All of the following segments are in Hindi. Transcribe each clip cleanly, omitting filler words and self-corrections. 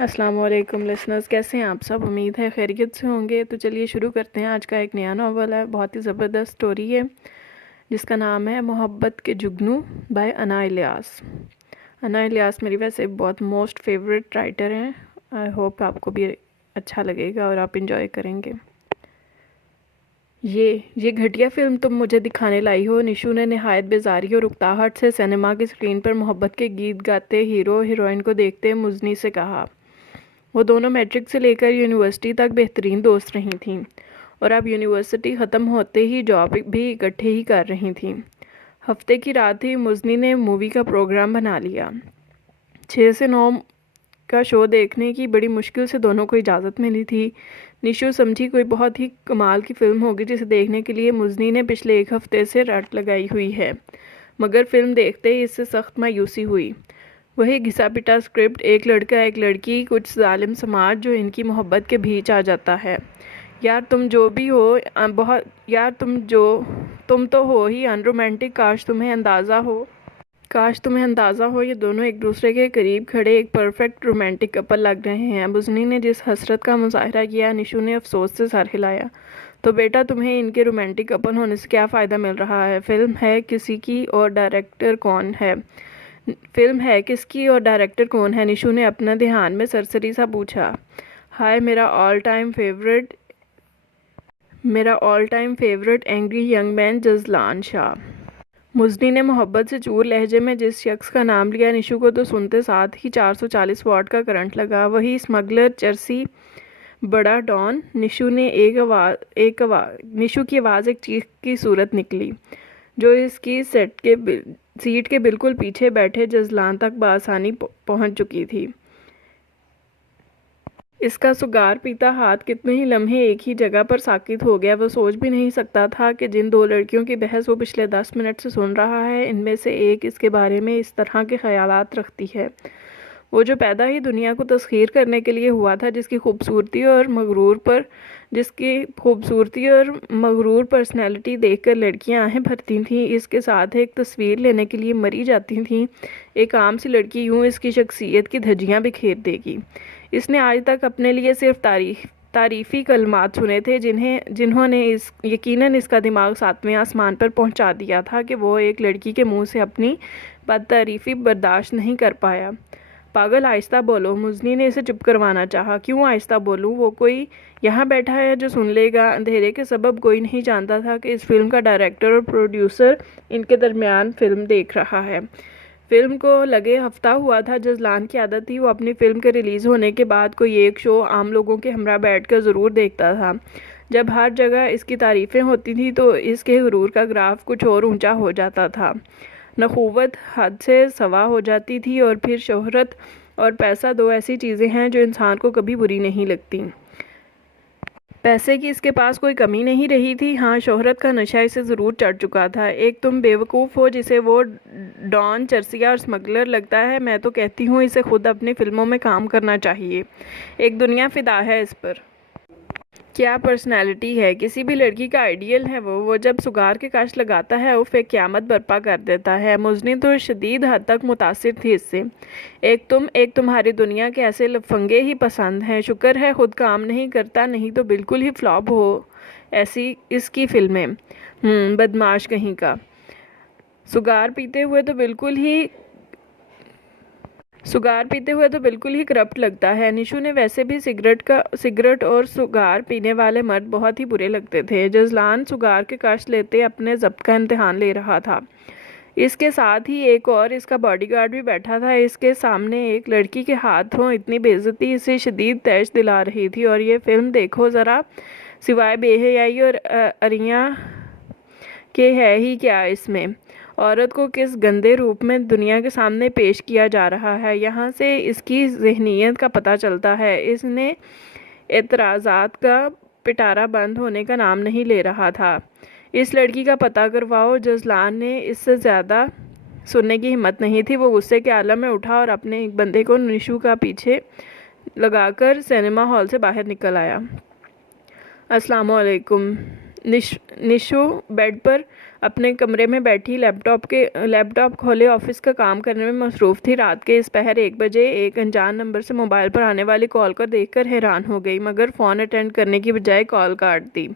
अस्सलाम वालेकुम लिसनर्स, कैसे हैं आप सब। उम्मीद है खैरियत से होंगे। तो चलिए शुरू करते हैं। आज का एक नया नावल है, बहुत ही ज़बरदस्त स्टोरी है जिसका नाम है मोहब्बत के जुगनू बाय अना इलियास। अना इलियास मेरी वैसे बहुत मोस्ट फेवरेट राइटर हैं। आई होप आपको भी अच्छा लगेगा और आप इंजॉय करेंगे। ये घटिया फिल्म तुम मुझे दिखाने लाई हो। निशु ने नहायत बेजारी और उकताहट से सिनेमा की स्क्रीन पर मोहब्बत के गीत गाते हीरो हीरोइन को देखते मुजनी से कहा। वो दोनों मैट्रिक से लेकर यूनिवर्सिटी तक बेहतरीन दोस्त रही थीं और अब यूनिवर्सिटी ख़त्म होते ही जॉब भी इकट्ठे ही कर रही थीं। हफ्ते की रात ही मुजनी ने मूवी का प्रोग्राम बना लिया। 6 से 9 का शो देखने की बड़ी मुश्किल से दोनों को इजाज़त मिली थी। निशु समझी कोई बहुत ही कमाल की फ़िल्म होगी जिसे देखने के लिए मुजनी ने पिछले 1 हफ्ते से रट लगाई हुई है, मगर फ़िल्म देखते ही इससे सख्त मायूसी हुई। वही घिसा पिटा स्क्रिप्ट, एक लड़का एक लड़की, कुछ जालिम समाज जो इनकी मोहब्बत के बीच आ जाता है। यार तुम जो भी हो बहुत यार तुम तो हो ही अनरोमांटिक। काश तुम्हें अंदाज़ा हो ये दोनों एक दूसरे के करीब खड़े एक परफेक्ट रोमांटिक कपल लग रहे हैं। बुजनी ने जिस हसरत का मुजाहरा किया, निशु ने अफसोस से सर हिलाया। तो बेटा तुम्हें इनके रोमांटिक कपल होने से क्या फ़ायदा मिल रहा है? फिल्म है किसकी और डायरेक्टर कौन है? निशु ने अपना ध्यान में सरसरी सा पूछा। हाय, मेरा all time favourite angry young man जजलान शाह। मुजनी ने मोहब्बत से चूर लहजे में जिस शख्स का नाम लिया, निशु को तो सुनते साथ ही 440 वॉट का करंट लगा। वही स्मगलर, चर्सी, बड़ा डॉन। निशु की आवाज़ एक चीख की सूरत निकली जो इसकी सीट के बिल्कुल पीछे बैठे जजलान तक बआसानी पहुंच चुकी थी। इसका सुगार पीता हाथ कितने ही लम्हे एक ही जगह पर साकित हो गया। वो सोच भी नहीं सकता था कि जिन 2 लड़कियों की बहस वो पिछले 10 मिनट से सुन रहा है, इनमें से एक इसके बारे में इस तरह के ख्यालात रखती है। वो जो पैदा ही दुनिया को तस्खीर करने के लिए हुआ था, जिसकी खूबसूरती और मगरूर पर्सनैलिटी देखकर लड़कियां आहें भरती थीं, इसके साथ एक तस्वीर लेने के लिए मरी जाती थीं। एक आम सी लड़की यूं इसकी शख्सियत की धज्जियां बिखेर देगी। इसने आज तक अपने लिए सिर्फ तारीफ़ी कलमात सुने थे जिन्होंने यकीनन इसका दिमाग 7वें आसमान पर पहुंचा दिया था कि वो एक लड़की के मुंह से अपनी बदतारीफ़ी बर्दाश्त नहीं कर पाया। पागल, आहिस्ता बोलो। मुजनी ने इसे चुप करवाना चाहा। क्यों आहिस्ता बोलूं? वो कोई यहाँ बैठा है जो सुन लेगा। अंधेरे के सबब कोई नहीं जानता था कि इस फिल्म का डायरेक्टर और प्रोड्यूसर इनके दरमियान फिल्म देख रहा है। फिल्म को लगे हफ्ता हुआ था। जजलान की आदत थी वो अपनी फिल्म के रिलीज़ होने के बाद कोई एक शो आम लोगों के हमरा बैठकर ज़रूर देखता था। जब हर जगह इसकी तारीफ़ें होती थी तो इसके गुरूर का ग्राफ कुछ और ऊंचा हो जाता था। नखुवत हद से सवा हो जाती थी। और फिर शोहरत और पैसा 2 ऐसी चीज़ें हैं जो इंसान को कभी बुरी नहीं लगती। पैसे की इसके पास कोई कमी नहीं रही थी। हाँ, शोहरत का नशा इसे ज़रूर चढ़ चुका था। एक तुम बेवकूफ़ हो जिसे वो डॉन, चर्सिया और स्मगलर लगता है। मैं तो कहती हूँ इसे खुद अपनी फ़िल्मों में काम करना चाहिए। एक दुनिया फ़िदा है इस पर। क्या पर्सनैलिटी है, किसी भी लड़की का आइडियल है वो जब सुगार के काश लगाता है वो फिर क़यामत बर्पा कर देता है। मुजनी तो शदीद हद तक मुतासिर थी इससे। एक तुम्हारी दुनिया के ऐसे लफंगे ही पसंद हैं। शुक्र है खुद काम नहीं करता, नहीं तो बिल्कुल ही फ्लॉप हो ऐसी इसकी फिल्में। बदमाश कहीं का। सुगार पीते हुए तो बिल्कुल ही करप्ट लगता है। निशु ने वैसे भी सिगरेट और सुगार पीने वाले मर्द बहुत ही बुरे लगते थे। जजलान सुगार के कश लेते अपने ज़ब्त का इम्तिहान ले रहा था। इसके साथ ही एक और इसका बॉडीगार्ड भी बैठा था। इसके सामने एक लड़की के हाथों इतनी बेइज्जती इसे शदीद तैश दिला रही थी। और ये फिल्म देखो ज़रा, सिवाय बेहयाई और अरियाँ के है ही क्या इसमें? औरत को किस गंदे रूप में दुनिया के सामने पेश किया जा रहा है। यहाँ से इसकी ज़हनियत का पता चलता है। इसने एतराज़ात का पिटारा बंद होने का नाम नहीं ले रहा था। इस लड़की का पता करवाओ। जजलान ने इससे ज़्यादा सुनने की हिम्मत नहीं थी। वो गुस्से के आलम में उठा और अपने एक बंदे को निशु का पीछे लगाकर सिनेमा हॉल से बाहर निकल आया। अस्सलाम वालेकुम। निशु बेड पर अपने कमरे में बैठी लैपटॉप खोले ऑफिस का काम करने में मसरूफ़ थी। रात के इस पहर 1 बजे एक अनजान नंबर से मोबाइल पर आने वाली कॉल को देखकर हैरान हो गई, मगर फ़ोन अटेंड करने की बजाय कॉल काट दी।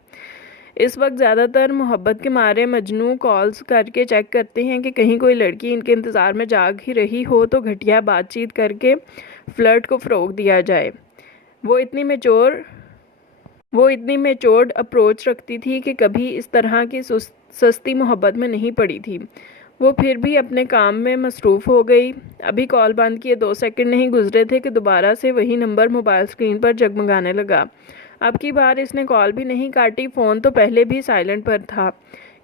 इस वक्त ज़्यादातर मोहब्बत के मारे मजनू कॉल्स करके चेक करते हैं कि कहीं कोई लड़की इनके इंतज़ार में जाग ही रही हो तो घटिया बातचीत करके फ्लर्ट को फ़रोग़ दिया जाए। वो इतनी मेच्योर्ड अप्रोच रखती थी कि कभी इस तरह की सस्ती मोहब्बत में नहीं पड़ी थी। वो फिर भी अपने काम में मसरूफ़ हो गई। अभी कॉल बंद किए 2 सेकंड नहीं गुजरे थे कि दोबारा से वही नंबर मोबाइल स्क्रीन पर जगमगाने लगा। अब की बार इसने कॉल भी नहीं काटी। फ़ोन तो पहले भी साइलेंट पर था,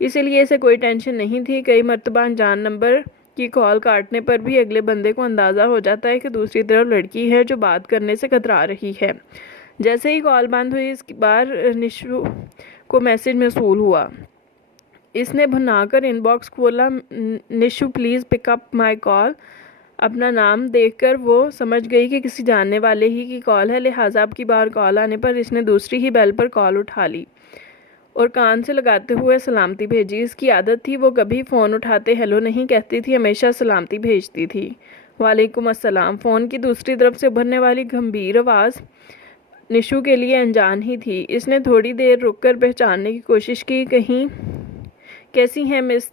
इसीलिए इसे कोई टेंशन नहीं थी। कई मरतबा अनजान नंबर की कॉल काटने पर भी अगले बंदे को अंदाज़ा हो जाता है कि दूसरी तरफ लड़की है जो बात करने से कतरा रही है। जैसे ही कॉल बंद हुई, इस बार निशु को मैसेज मौसूल हुआ। इसने भुनाकर इनबॉक्स खोला। Nishu please pickup my call. अपना नाम देखकर वो समझ गई कि किसी जानने वाले ही की कॉल है, लिहाजा अब की बार कॉल आने पर इसने दूसरी ही बेल पर कॉल उठा ली और कान से लगाते हुए सलामती भेजी। इसकी आदत थी, वो कभी फ़ोन उठाते हेलो नहीं कहती थी, हमेशा सलामती भेजती थी, वालेकुम अस्सलाम। फ़ोन की दूसरी तरफ से उभरने वाली गंभीर आवाज़ निशु के लिए अनजान ही थी। इसने थोड़ी देर रुककर पहचानने की कोशिश की। कहीं कैसी हैं मिस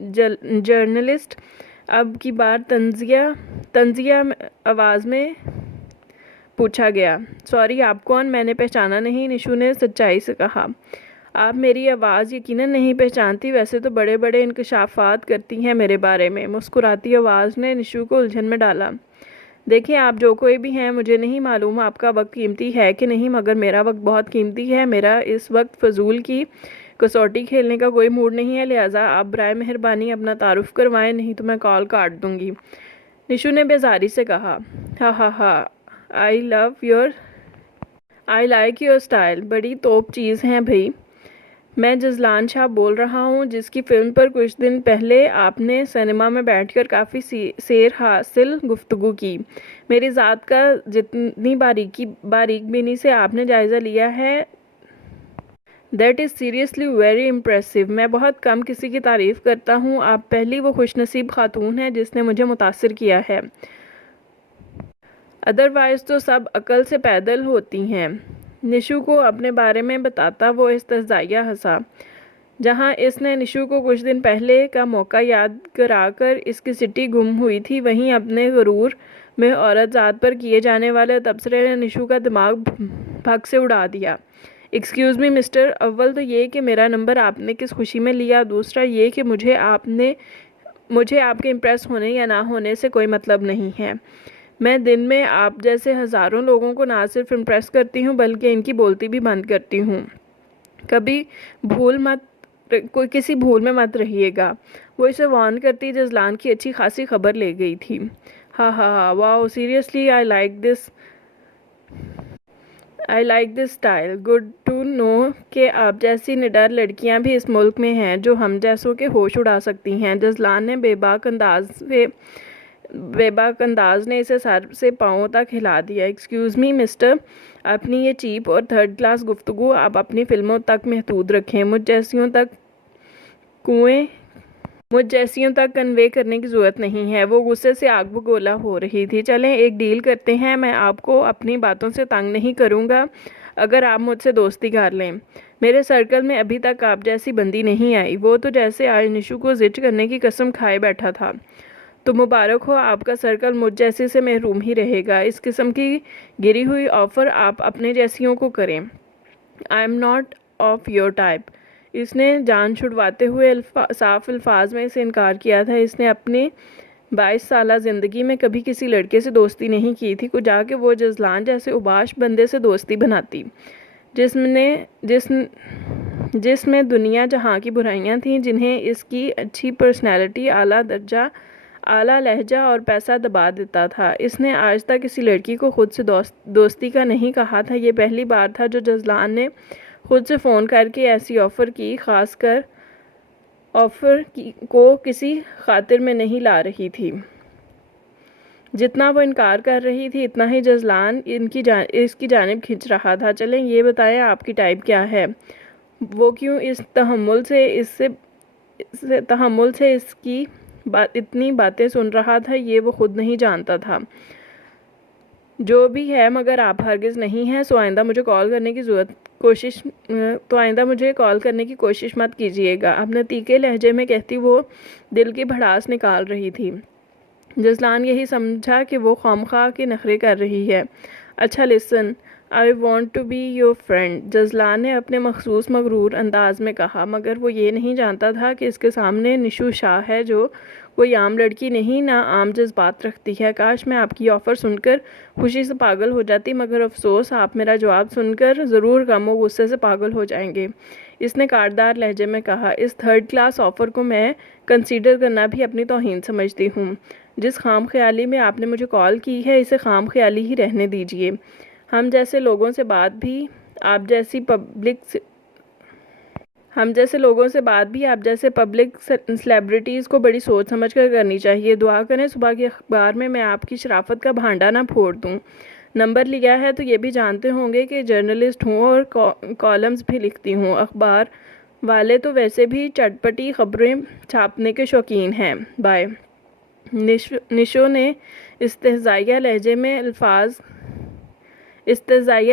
जर्नलिस्ट? अब की बार तंजिया आवाज़ में पूछा गया। सॉरी, आप कौन? मैंने पहचाना नहीं, निशु ने सच्चाई से कहा। आप मेरी आवाज़ यकीनन नहीं पहचानती, वैसे तो बड़े बड़े इंकशाफात करती हैं मेरे बारे में। मुस्कुराती आवाज़ ने निशु को उलझन में डाला। देखिए, आप जो कोई भी हैं, मुझे नहीं मालूम आपका वक्त कीमती है कि नहीं, मगर मेरा वक्त बहुत कीमती है। मेरा इस वक्त फजूल की कसौटी खेलने का कोई मूड नहीं है, लिहाजा आप बराए मेहरबानी अपना तारुफ करवाएं, नहीं तो मैं कॉल काट दूंगी। निशु ने बेजारी से कहा। हा आई लाइक योर स्टाइल। बड़ी तोप चीज़ हैं भाई। मैं जज़लान शाह बोल रहा हूँ, जिसकी फ़िल्म पर कुछ दिन पहले आपने सिनेमा में बैठकर काफ़ी सैर हासिल गुफ्तगू की। मेरी ज़ात का जितनी बारीक-बीनी से आपने जायज़ा लिया है, that is seriously very impressive. मैं बहुत कम किसी की तारीफ़ करता हूँ। आप पहली वो खुशनसीब खातून हैं जिसने मुझे मुतासिर किया है, अदरवाइज़ तो सब अकल से पैदल होती हैं। निशु को अपने बारे में बताता वो इस्तहज़ाइया हंसा। जहाँ इसने निशु को कुछ दिन पहले का मौका याद कराकर इसकी सिटी गुम हुई थी, वहीं अपने गुरूर में औरत ज़ात पर किए जाने वाले तबसरे ने निशु का दिमाग भग से उड़ा दिया। एक्सक्यूज़ मी मिस्टर, अव्वल तो ये कि मेरा नंबर आपने किस खुशी में लिया, दूसरा ये कि मुझे आपके इम्प्रेस होने या ना होने से कोई मतलब नहीं है। मैं दिन में आप जैसे हज़ारों लोगों को ना सिर्फ इम्प्रेस करती हूँ बल्कि इनकी बोलती भी बंद करती हूँ। कभी किसी भूल में मत रहिएगा। वो इसे वार्न करती जज़लान की अच्छी खासी खबर ले गई थी। हा wow, seriously I like this style. Good to know कि आप जैसी निडर लड़कियां भी इस मुल्क में हैं जो हम जैसों के होश उड़ा सकती हैं। जज़लान ने बेबाक अंदाज ने इसे सर से पाँव तक हिला दिया। एक्सक्यूज़ मी मिस्टर, अपनी ये चीप और थर्ड क्लास गुफ्तगू आप अपनी फिल्मों तक महदूद रखें। मुझ जैसियों तक कन्वे करने की ज़रूरत नहीं है। वो गुस्से से आग बगोला हो रही थी। चलें एक डील करते हैं, मैं आपको अपनी बातों से तंग नहीं करूँगा अगर आप मुझसे दोस्ती कर लें। मेरे सर्कल में अभी तक आप जैसी बंदी नहीं आई। वो तो जैसे आज निशु को जिच करने की कसम खाए बैठा था। तो मुबारक हो, आपका सर्कल मुझ जैसे से महरूम ही रहेगा। इस किस्म की गिरी हुई ऑफ़र आप अपने जैसियों को करें। I am not of your type. इसने जान छुड़वाते हुए साफ अल्फाज में इसे इनकार किया था। इसने अपनी 22 साला ज़िंदगी में कभी किसी लड़के से दोस्ती नहीं की थी। कुछ जाके वो जज़लान जैसे उबाश बंदे से दोस्ती बनाती, जिसमें दुनिया जहाँ की बुराइयाँ थीं, जिन्हें इसकी अच्छी पर्सनैलिटी, आला लहजा और पैसा दबा देता था। इसने आज तक किसी लड़की को खुद से दोस्ती का नहीं कहा था। ये पहली बार था जो जज़लान ने खुद से फ़ोन करके ऐसी ऑफ़र की, ख़ासकर को किसी खातिर में नहीं ला रही थी। जितना वो इनकार कर रही थी, इतना ही जज़लान इसकी जानिब खिंच रहा था। चलें ये बताएं आपकी टाइप क्या है? वो क्यों इस तहम्मुल से इससे तहम्मुल से इसकी इतनी बातें सुन रहा था, ये वो खुद नहीं जानता था। जो भी है, मगर आप हरगिज़ नहीं हैं, तो आइंदा मुझे कॉल करने की कोशिश मत कीजिएगा। अपने तीखे लहजे में कहती वो दिल की भड़ास निकाल रही थी। जसलान यही समझा कि वो खामखा के नखरे कर रही है। अच्छा listen, I want to be your friend, जसलान ने अपने मखसूस मगरूर अंदाज में कहा, मगर वो ये नहीं जानता था कि इसके सामने निशू शाह है, जो कोई आम लड़की नहीं, ना आम जज्बात रखती है। काश मैं आपकी ऑफ़र सुनकर खुशी से पागल हो जाती, मगर अफसोस, आप मेरा जवाब सुनकर ज़रूर गम और गुस्से से पागल हो जाएंगे। इसने काटदार लहजे में कहा, इस थर्ड क्लास ऑफ़र को मैं कंसीडर करना भी अपनी तौहीन समझती हूँ। जिस खाम ख्याली में आपने मुझे कॉल की है, इसे खाम ख्याली ही रहने दीजिए। हम जैसे लोगों से बात भी आप जैसे पब्लिक सेलिब्रिटीज़ को बड़ी सोच समझ कर करनी चाहिए। दुआ करें सुबह के अखबार में मैं आपकी शराफत का भांडा ना फोड़ दूँ। नंबर लिया है तो ये भी जानते होंगे कि जर्नलिस्ट हूँ और कॉलम्स भी लिखती हूँ। अखबार वाले तो वैसे भी चटपटी खबरें छापने के शौकीन हैं। बाय। निशो ने इस्तेज़ाइया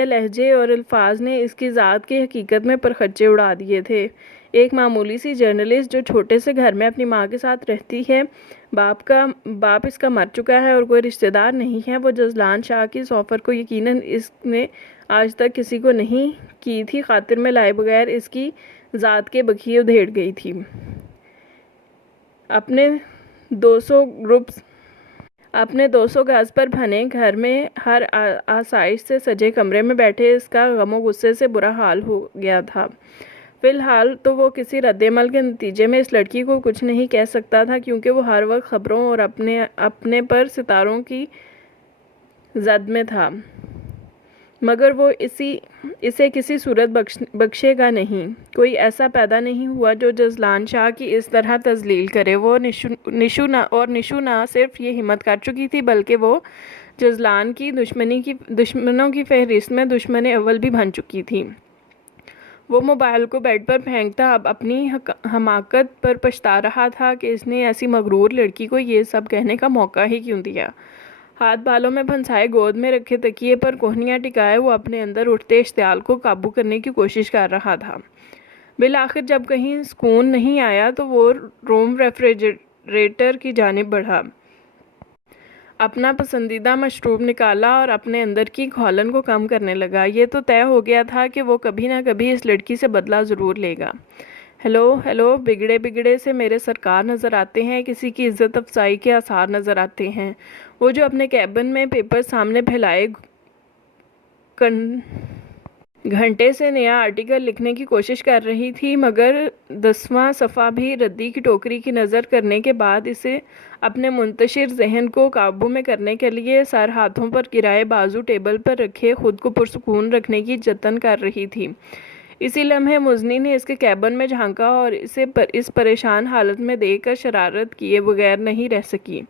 लहजे और अल्फाज ने इसकी ज़ात की हकीकत में परखच्चे उड़ा दिए थे। एक मामूली सी जर्नलिस्ट जो छोटे से घर में अपनी माँ के साथ रहती है, बाप इसका मर चुका है और कोई रिश्तेदार नहीं है। वो जसलान शाह की इस ऑफ़र को यकीनन इसने आज तक किसी को नहीं की थी, खातिर में लाए बगैर इसकी ज़ात के बखिए उधेड़ गई थी। अपने 200 गज पर बने घर में हर आसाइश से सजे कमरे में बैठे इसका गमो गुस्से से बुरा हाल हो गया था। फ़िलहाल तो वो किसी रद्देमल के नतीजे में इस लड़की को कुछ नहीं कह सकता था, क्योंकि वो हर वक्त खबरों और अपने पर सितारों की जद में था, मगर वो इसे किसी सूरत बख्शेगा नहीं। कोई ऐसा पैदा नहीं हुआ जो जसलान शाह की इस तरह तजलील करे। वो निशू ना सिर्फ ये हिम्मत कर चुकी थी, बल्कि वो जसलान की दुश्मनों की फहरिस्त में दुश्मन अव्वल भी बन चुकी थी। वो मोबाइल को बेड पर फेंकता अब अपनी हमाकत पर पछता रहा था कि इसने ऐसी मगरूर लड़की को ये सब कहने का मौका ही क्यों दिया। हाथ बालों में फंसाए गोद में रखे तकिए पर कोहनियाँ टिकाए वो अपने अंदर उठते इश्तियाल को काबू करने की कोशिश कर रहा था। बिलाखिर जब कहीं सुकून नहीं आया तो वो रूम रेफ्रिजरेटर की जानिब बढ़ा, अपना पसंदीदा मशरूब निकाला और अपने अंदर की घोलन को कम करने लगा। ये तो तय हो गया था कि वो कभी ना कभी इस लड़की से बदला ज़रूर लेगा। हेलो, बिगड़े से मेरे सरकार नज़र आते हैं, किसी की इज्जत अफजाई के आसार नज़र आते हैं। वो जो अपने कैबिन में पेपर सामने फैलाए घंटे से नया आर्टिकल लिखने की कोशिश कर रही थी, मगर 10वां सफ़ा भी रद्दी की टोकरी की नज़र करने के बाद इसे अपने मुंतशिर जहन को काबू में करने के लिए सर हाथों पर गिराए बाजू टेबल पर रखे खुद को पुरसुकून रखने की जतन कर रही थी। इसी लम्हे मुजनी ने इसके कैबिन में झांका और इसे इस परेशान हालत में देखकर शरारत किए बगैर नहीं रह सकी।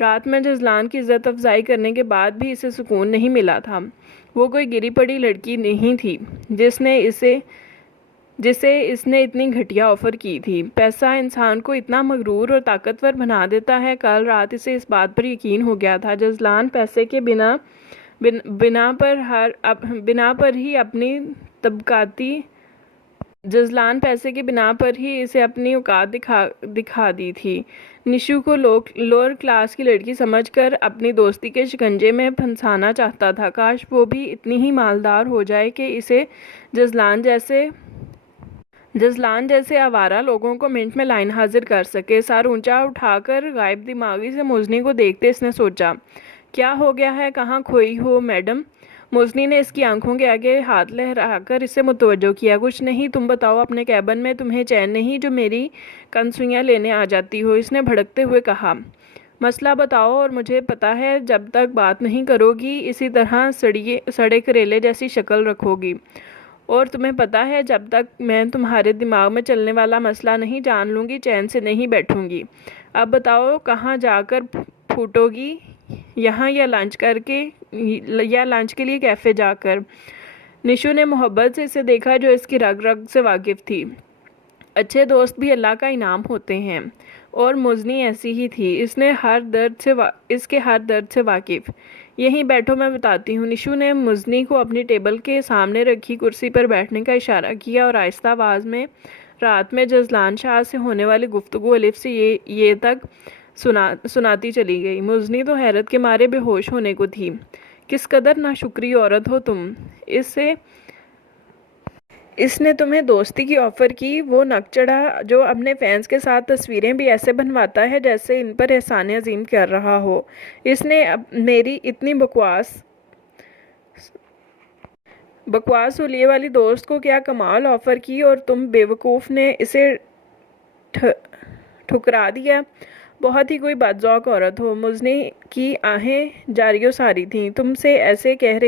रात में जसलान की इज्जत अफजाई करने के बाद भी इसे सुकून नहीं मिला था। वो कोई गिरी पड़ी लड़की नहीं थी जिसे इसने इतनी घटिया ऑफ़र की थी। पैसा इंसान को इतना मगरूर और ताकतवर बना देता है। कल रात इसे इस बात पर यकीन हो गया था। जसलान पैसे के बिना पर ही इसे अपनी औकात दिखा दी थी। निशू को लोअर क्लास की लड़की समझकर अपनी दोस्ती के शिकंजे में फंसाना चाहता था। काश वो भी इतनी ही मालदार हो जाए कि इसे जसलान जैसे आवारा लोगों को मिनट में लाइन हाजिर कर सके। सर ऊंचा उठाकर गायब दिमागी से मुजनी को देखते इसने सोचा, क्या हो गया है, कहाँ खोई हो मैडम? मुजनी ने इसकी आंखों के आगे हाथ लहराकर इसे मुतवज्जो किया। कुछ नहीं, तुम बताओ, अपने कैबिन में तुम्हें चैन नहीं जो मेरी कंसुइयाँ लेने आ जाती हो? इसने भड़कते हुए कहा। मसला बताओ, और मुझे पता है जब तक बात नहीं करोगी इसी तरह सड़े करेले जैसी शक्ल रखोगी, और तुम्हें पता है जब तक मैं तुम्हारे दिमाग में चलने वाला मसला नहीं जान लूँगी चैन से नहीं बैठूँगी। अब बताओ, कहाँ जाकर फूटोगी, यहाँ या लंच के लिए कैफ़े जाकर? निशू ने मोहब्बत से इसे देखा, जो इसकी रग रग से वाकिफ़ थी। अच्छे दोस्त भी अल्लाह का इनाम होते हैं और मुजनी ऐसी ही थी। इसके हर दर्द से वाकिफ़। यहीं बैठो, मैं बताती हूँ। निशु ने मुजनी को अपनी टेबल के सामने रखी कुर्सी पर बैठने का इशारा किया और आहिस्ता आवाज़ में रात में जजलान शाह से होने वाली गुफ्तगू अलिफ से ये तक सुनाती चली गई। मुजनी तो हैरत के मारे बेहोश होने को थी। किस कदर नाशुक्री औरत हो तुम। इसने तुम्हें दोस्ती की ऑफ़र की, वो नकचढ़ा जो अपने फैंस के साथ तस्वीरें भी ऐसे बनवाता है जैसे इन पर एहसान अजीम कर रहा हो। इसने मेरी इतनी बकवास हुलिये वाली दोस्त को क्या कमाल ऑफ़र की और तुम बेवकूफ़ ने इसे ठुकरा दिया। बहुत ही कोई बदज़ौक़ औरत हो। मुजनी की आहें जारियो सारी थीं। तुमसे ऐसे कह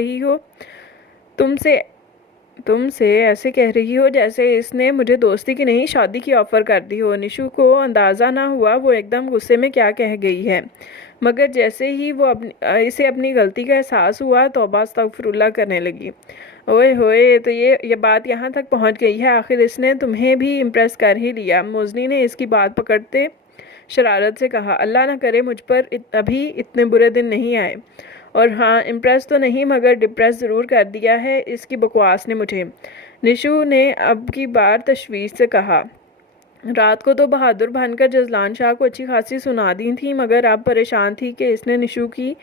रही हो जैसे इसने मुझे दोस्ती की नहीं शादी की ऑफ़र कर दी हो। निशु को अंदाज़ा ना हुआ वो एकदम गुस्से में क्या कह गई है, मगर जैसे ही इसे अपनी गलती का एहसास हुआ तौबा अस्तगफिरुल्लाह करने लगी। ओए होए, तो ये बात यहाँ तक पहुँच गई है। आखिर इसने तुम्हें भी इम्प्रेस कर ही लिया। मुजनी ने इसकी बात पकड़ते शरारत से कहा, अल्लाह ना करे मुझ पर अभी इतने बुरे दिन नहीं आए। और हाँ, इम्प्रेस तो नहीं मगर डिप्रेस ज़रूर कर दिया है इसकी बकवास ने मुझे। निशु ने अब की बार तशवीश से कहा। रात को तो बहादुर बनकर जजलान शाह को अच्छी खासी सुना दी थी, मगर अब परेशान थी कि इसने निशु की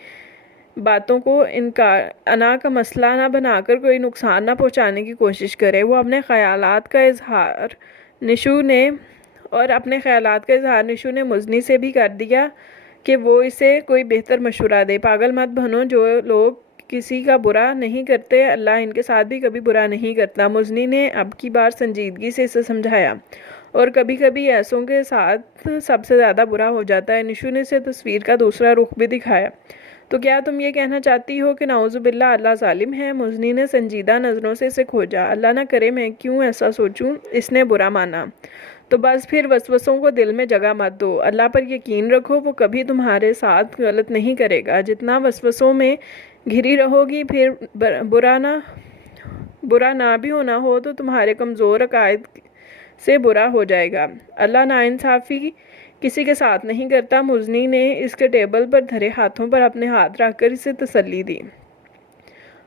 बातों को अना का मसला ना बनाकर कोई नुकसान ना पहुंचाने की कोशिश करे। वो अपने ख़यालात का इजहार निशु ने मुजनी से भी कर दिया कि वो इसे कोई बेहतर मशवरा दे। पागल मत बनो, जो लोग किसी का बुरा नहीं करते अल्लाह इनके साथ भी कभी बुरा नहीं करता। मुजनी ने अब की बार संजीदगी से इसे समझाया, और कभी कभी ऐसों के साथ सबसे ज़्यादा बुरा हो जाता है। निशु ने इसे तस्वीर का दूसरा रुख भी दिखाया। तो क्या तुम ये कहना चाहती हो कि नाउज़ुबिल्लाह अल्लाह ज़ालिम है? मुजनी ने संजीदा नज़रों से इसे खोजा। अल्लाह ना करे मैं क्यों ऐसा सोचूं, इसने बुरा माना तो बस फिर वसवसों को दिल में जगह मत दो। अल्लाह पर यकीन रखो, वो कभी तुम्हारे साथ गलत नहीं करेगा। जितना वसवसों में घिरी रहोगी, फिर बुरा ना भी होना हो तो तुम्हारे कमज़ोर अकायद से बुरा हो जाएगा। अल्लाह नाइंसाफ़ी किसी के साथ नहीं करता। मुजनी ने इसके टेबल पर धरे हाथों पर अपने हाथ रखकर इसे तसल्ली दी।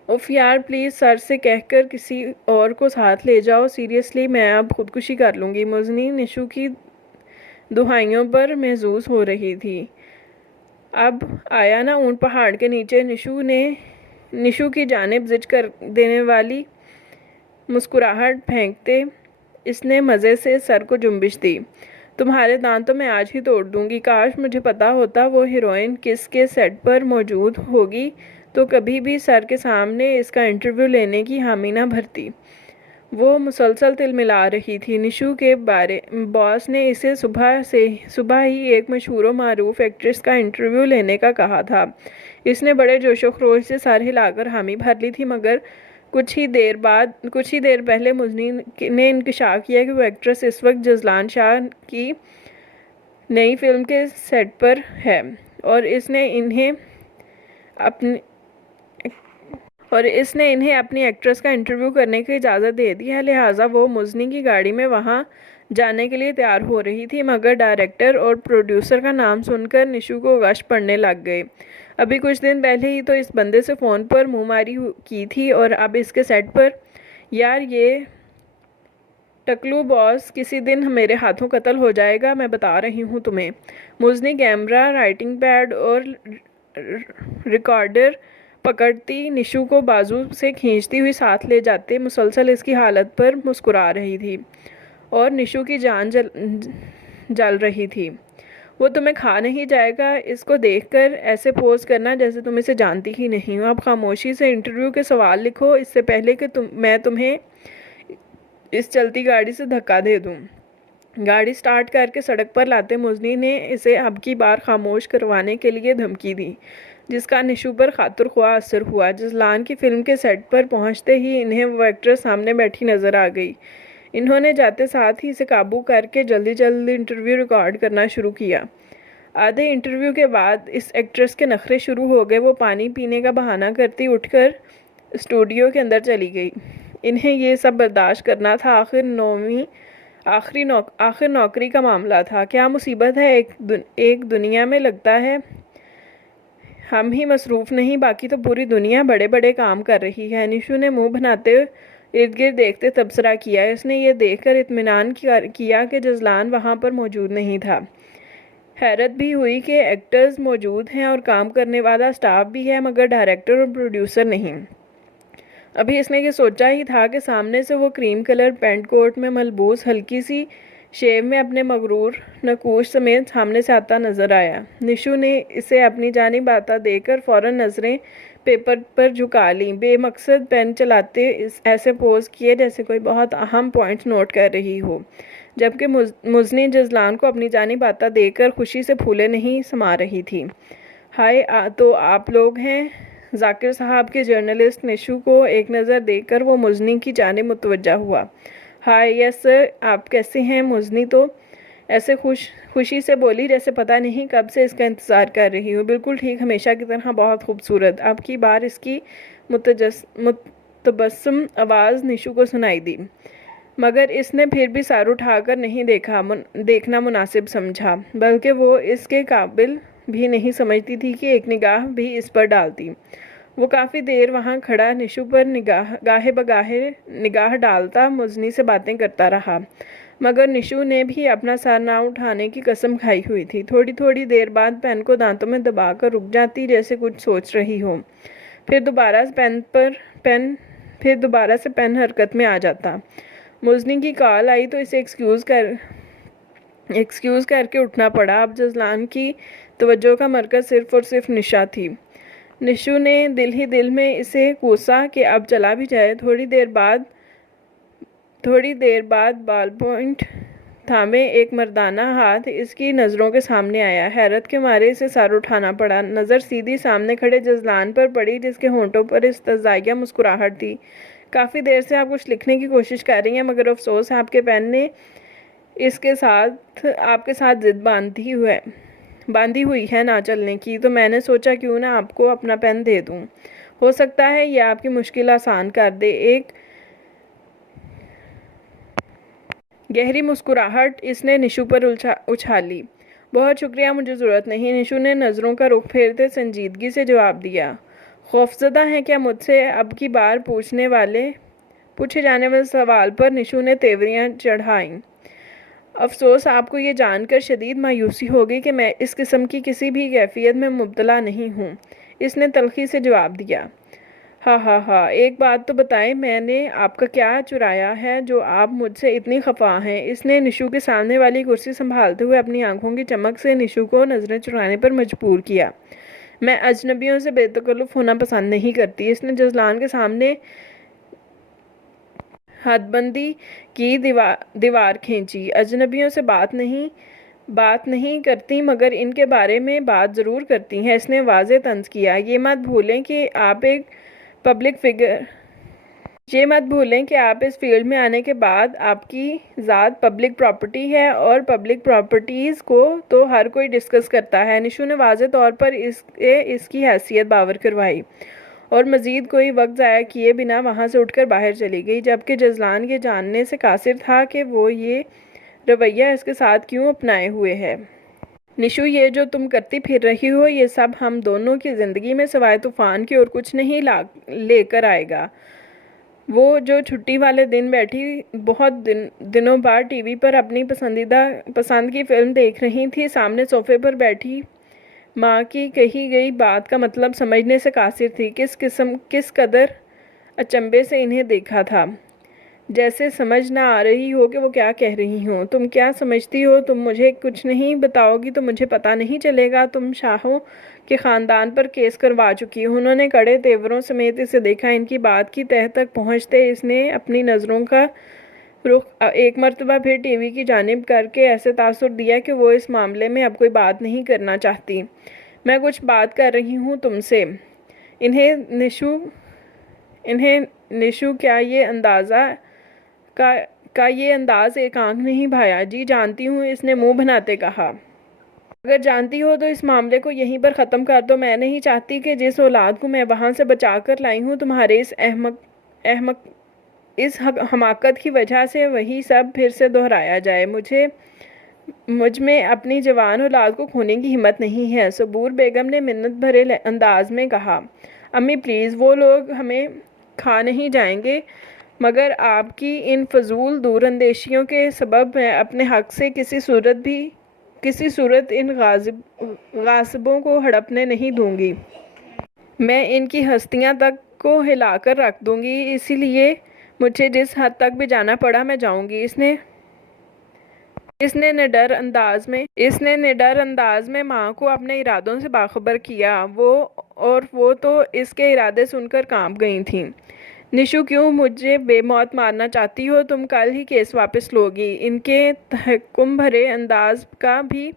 उफ यार, प्लीज़ सर से कहकर किसी और को साथ ले जाओ। सीरियसली मैं अब खुदकुशी कर लूँगी। मुजनी निशु की दुहाइयों पर महसूस हो रही थी। अब आया ना ऊंट पहाड़ के नीचे। निशु की जानिब जिज कर देने वाली मुस्कुराहट फेंकते इसने मज़े से सर को जुम्बिश दी। तुम्हारे दांत तो मैं आज ही तोड़ दूंगी। काश मुझे पता होता वो हीरोइन किस के सेट पर मौजूद होगी तो कभी भी सर के सामने इसका इंटरव्यू लेने की हामी ना भरती। वो मुसलसल तिलमिला रही थी। निशु के बॉस ने इसे सुबह ही एक मशहूर मारूफ एक्ट्रेस का इंटरव्यू लेने का कहा था। इसने बड़े जोशो खरोश से सर हिलाकर हामी भर ली थी, मगर कुछ ही देर पहले मुजनी ने इंकशाफ किया कि वो एक्ट्रेस इस वक्त जजलान शाह की नई फिल्म के सेट पर है और इसने इन्हें अपनी एक्ट्रेस का इंटरव्यू करने की इजाज़त दे दी है। लिहाजा वो मुजनी की गाड़ी में वहाँ जाने के लिए तैयार हो रही थी, मगर डायरेक्टर और प्रोड्यूसर का नाम सुनकर निशु को गश पड़ने लग गए। अभी कुछ दिन पहले ही तो इस बंदे से फ़ोन पर मुँहमारी की थी और अब इसके सेट पर। यार, ये टकलू बॉस किसी दिन मेरे हाथों कत्ल हो जाएगा, मैं बता रही हूँ तुम्हें। मुजनी कैमरा, राइटिंग पैड और रिकॉर्डर पकड़ती निशु को बाजू से खींचती हुई साथ ले जाते मुसलसल इसकी हालत पर मुस्कुरा रही थी और निशु की जान जल रही थी। वो तुम्हें खा नहीं जाएगा। इसको देखकर ऐसे पोज करना जैसे तुम इसे जानती ही नहीं हो। अब खामोशी से इंटरव्यू के सवाल लिखो, इससे पहले कि मैं तुम्हें इस चलती गाड़ी से धक्का दे दूं। गाड़ी स्टार्ट करके सड़क पर लाते मुजनी ने इसे अब की बार खामोश करवाने के लिए धमकी दी, जिसका निशु पर खातिर ख्वाह असर हुआ। जजलान की फिल्म के सेट पर पहुंचते ही इन्हें वो एक्ट्रेस सामने बैठी नज़र आ गई। इन्होंने जाते साथ ही इसे काबू करके जल्दी इंटरव्यू रिकॉर्ड करना शुरू किया। आधे इंटरव्यू के बाद इस एक्ट्रेस के नखरे शुरू हो गए। वो पानी पीने का बहाना करती उठकर स्टूडियो के अंदर चली गई। इन्हें ये सब बर्दाश्त करना था। आखिर आखिर नौकरी का मामला था। क्या मुसीबत है, एक दुनिया में लगता है हम ही मसरूफ़ नहीं, बाकी तो पूरी दुनिया बड़े बड़े काम कर रही है। निशु ने मुंह बनाते इर्द गिर्द देखते तबसरा किया। उसने ये देखकर इत्मीनान किया कि जजलान वहाँ पर मौजूद नहीं था। हैरत भी हुई कि एक्टर्स मौजूद हैं और काम करने वाला स्टाफ भी है, मगर डायरेक्टर और प्रोड्यूसर नहीं। अभी इसने ये सोचा ही था कि सामने से वो क्रीम कलर पेंट कोट में मलबूस हल्की सी शेव में अपने मगरूर नकूश समेत सामने से आता नजर आया। निशु ने इसे अपनी जानिब आता देखकर फ़ौरन नज़रें पेपर पर झुका ली। बेमकसद पेन चलाते ऐसे पोज किए जैसे कोई बहुत अहम पॉइंट्स नोट कर रही हो, जबकि मुजनी जजलान को अपनी जानिब आता देखकर खुशी से फूले नहीं समा रही थी। हाय, तो आप लोग हैं जाकिर साहब के जर्नलिस्ट। निशु को एक नज़र देखकर वो मुजनी की जानिब मुतवज्जा हुआ। हाय, यस सर, आप कैसे हैं? मुजनी तो ऐसे खुशी से बोली जैसे पता नहीं कब से इसका इंतज़ार कर रही हूँ। बिल्कुल ठीक, हमेशा की तरह बहुत खूबसूरत। अब की बार इसकी मुतबस्सम आवाज़ निशु को सुनाई दी, मगर इसने फिर भी सर उठाकर नहीं देखना मुनासिब समझा, बल्कि वो इसके काबिल भी नहीं समझती थी कि एक निगाह भी इस पर डालती। वो काफ़ी देर वहाँ खड़ा निशु पर गाहे बगाहे निगाह डालता मुजनी से बातें करता रहा, मगर निशु ने भी अपना सर ना उठाने की कसम खाई हुई थी। थोड़ी थोड़ी देर बाद पेन को दांतों में दबाकर रुक जाती जैसे कुछ सोच रही हो, फिर दोबारा से पेन हरकत में आ जाता। मुजनी की कॉल आई तो इसे एक्सक्यूज़ करके उठना पड़ा। अब जजलान की तवज्जो का मरकज़ सिर्फ़ और सिर्फ निशा थी। निशु ने दिल ही दिल में इसे कोसा कि अब चला भी जाए। थोड़ी देर बाद बाल पॉइंट थामे एक मर्दाना हाथ इसकी नज़रों के सामने आया। हैरत के मारे इसे सर उठाना पड़ा। नज़र सीधी सामने खड़े जजलान पर पड़ी, जिसके होंठों पर इस्तज़ाइया मुस्कुराहट थी। काफ़ी देर से आप कुछ लिखने की कोशिश कर रही हैं, मगर अफसोस आपके पेन ने आपके साथ जिद बांधी हुई है ना चलने की, तो मैंने सोचा क्यों ना आपको अपना पेन दे दूं। हो सकता है यह आपकी मुश्किल आसान कर दे। एक गहरी मुस्कुराहट इसने निशु पर उछाली। बहुत शुक्रिया, मुझे ज़रूरत नहीं। निशु ने नज़रों का रुख फेरते संजीदगी से जवाब दिया। खौफजदा हैं क्या मुझसे? अब की बार पूछे जाने वाले सवाल पर निशु ने तेवरियां चढ़ाईं। अफसोस, आपको ये जानकर शदीद मायूसी होगी कि मैं इस किस्म की किसी भी कैफियत में मुब्तला नहीं हूँ, इसने तल्खी से जवाब दिया। हा, एक बात तो बताएं, मैंने आपका क्या चुराया है जो आप मुझसे इतनी खफा हैं? इसने निशु के सामने वाली कुर्सी संभालते हुए अपनी आंखों की चमक से निशु को नज़रें चुराने पर मजबूर किया। मैं अजनबियों से बेतकल्लुफ़ होना पसंद नहीं करती। इसने जजलान के सामने हदबंदी की दीवार खींची। अजनबियों से बात नहीं करती, मगर इनके बारे में बात ज़रूर करती हैं, इसने वाज़े तंज़ किया। ये मत भूलें कि आप इस फील्ड में आने के बाद आपकी ज़ात पब्लिक प्रॉपर्टी है, और पब्लिक प्रॉपर्टीज़ को तो हर कोई डिस्कस करता है। निशु ने वाज़े तौर पर इसकी हैसियत बावर करवाई और मज़ीद कोई वक्त ज़ाया किए बिना वहाँ से उठकर बाहर चली गई, जबकि जजलान ये जानने से कासिर था कि वो ये रवैया इसके साथ क्यों अपनाए हुए है। निशु, ये जो तुम करती फिर रही हो, ये सब हम दोनों की ज़िंदगी में सिवाय तूफ़ान की और कुछ नहीं लेकर आएगा। वो जो छुट्टी वाले दिन बैठी बहुत दिनों बाद टीवी पर अपनी पसंद की फ़िल्म देख रही थी, सामने सोफ़े पर बैठी माँ की कही गई बात का मतलब समझने से कासिर थी। किस कदर अचंभे से इन्हें देखा था, जैसे समझ ना आ रही हो कि वो क्या कह रही हो। तुम क्या समझती हो? तुम मुझे कुछ नहीं बताओगी तो मुझे पता नहीं चलेगा। तुम शाहों के ख़ानदान पर केस करवा चुकी हो। उन्होंने कड़े तेवरों समेत इसे देखा। इनकी बात की तह तक पहुँचते इसने अपनी नज़रों का रुख एक मरतबा फिर टीवी की जानिब करके ऐसे तासुर दिया कि वो इस मामले में अब कोई बात नहीं करना चाहती। मैं कुछ बात कर रही हूँ तुमसे। इन्हें निशु क्या ये अंदाज़ एक आंख नहीं भाया? जी जानती हूँ, इसने मुंह बनाते कहा। अगर जानती हो तो इस मामले को यहीं पर ख़त्म कर दो। मैं नहीं चाहती कि जिस औलाद को मैं वहाँ से बचा कर लाई हूँ तुम्हारे इस इस हमाकत की वजह से वही सब फिर से दोहराया जाए। मुझ में अपनी जवान औलाद को खोने की हिम्मत नहीं है। सबूर बेगम ने मिन्नत भरे अंदाज में कहा, अम्मी प्लीज़, वो लोग हमें खा नहीं जाएंगे, मगर आपकी इन फजूल दूरअंदेशियों के सबब मैं अपने हक से किसी सूरत इन गासिबों को हड़पने नहीं दूंगी। मैं इनकी हस्तियां तक को हिलाकर रख दूंगी, इसीलिए मुझे जिस हद तक भी जाना पड़ा मैं जाऊंगी। इसने निडर अंदाज में माँ को अपने इरादों से बाखबर किया। वो तो इसके इरादे सुनकर कांप गई थीं। निशु, क्यों मुझे बेमौत मारना चाहती हो? तुम कल ही केस वापस लोगी। इनके तहक्कुम भरे अंदाज का भी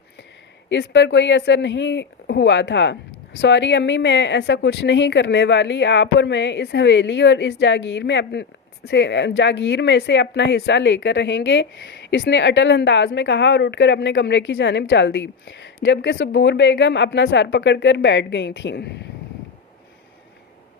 इस पर कोई असर नहीं हुआ था। सॉरी अम्मी, मैं ऐसा कुछ नहीं करने वाली। आप और मैं इस हवेली और इस जागीर में से अपना हिस्सा लेकर रहेंगे, इसने अटल अंदाज में कहा और उठकर अपने कमरे की जानिब चल दी, जबकि सबूर बेगम अपना सर पकड़कर बैठ गई थीं।